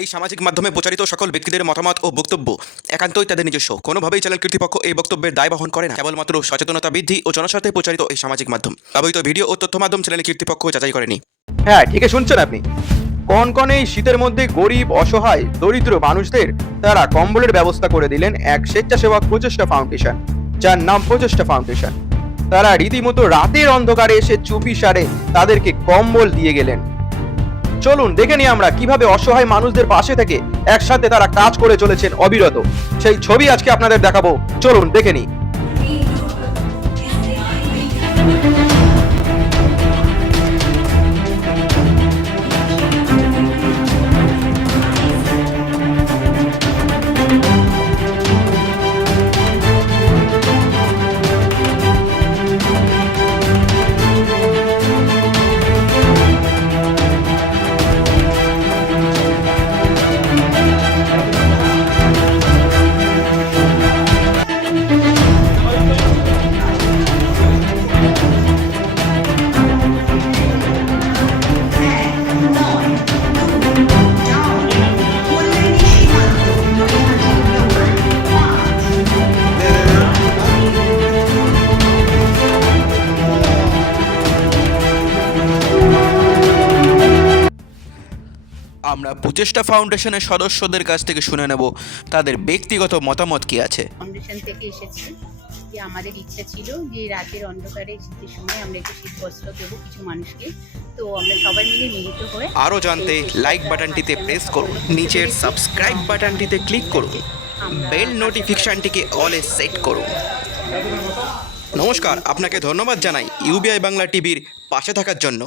এই সামাজিক মাধ্যমে প্রচারিত সকল ব্যক্তিদের মতামত ও বক্তব্য একান্তই তাদের নিজস্ব। কোনোভাবেই চ্যানেল কর্তৃপক্ষ এই বক্তব্যের দায় বহন করে না। কেবলমাত্র সচেতনতা বৃদ্ধি ও জনস্বার্থে প্রচারিত এই সামাজিক মাধ্যম। ব্যবহৃত ভিডিও ও তথ্য মাধ্যম চ্যানেল কর্তৃপক্ষ যাচাই করেনি। হ্যাঁ, ঠিকই শুনছেন আপনি। কনকনে এই শীতের মধ্যে গরিব, অসহায়, দরিদ্র মানুষদের তারা কম্বলের ব্যবস্থা করে দিলেন এক স্বেচ্ছাসেবক প্রচেষ্টা ফাউন্ডেশন, যার নাম প্রচেষ্টা ফাউন্ডেশন। তারা রীতিমতো রাতের অন্ধকারে এসে চুপি সারে তাদেরকে কম্বল দিয়ে গেলেন। চলুন দেখে নিই আমরা কিভাবে অসহায় মানুষদের পাশে থেকে একসাথে তারা কাজ করে চলেছেন অবিরত। সেই ছবি আজকে আপনাদের দেখাবো, চলুন দেখে নিই। আমরা প্রচেষ্টা ফাউন্ডেশনের সদস্যদের কাছ থেকে শুনে নেব তাদের ব্যক্তিগত মতামত কি আছে। ফাউন্ডেশন থেকে এসেছি যে আমাদের ইচ্ছা ছিল যে রাতের অন্ধকারে শীতের সময় আমরা একটু শীত বস্ত্র দেবো কিছু মানুষকে। তো আমরা সবাই মিলে মিলিত হয়ে আরও জানতে লাইক বাটনটিতে প্রেস করুন, নিচের সাবস্ক্রাইব বাটনটিতে ক্লিক করুন, বেল নোটিফিকেশনটিকে অলে সেট করুন। নমস্কার, আপনাকে ধন্যবাদ জানাই ইউবিআই বাংলা টিভির পাশে থাকার জন্য।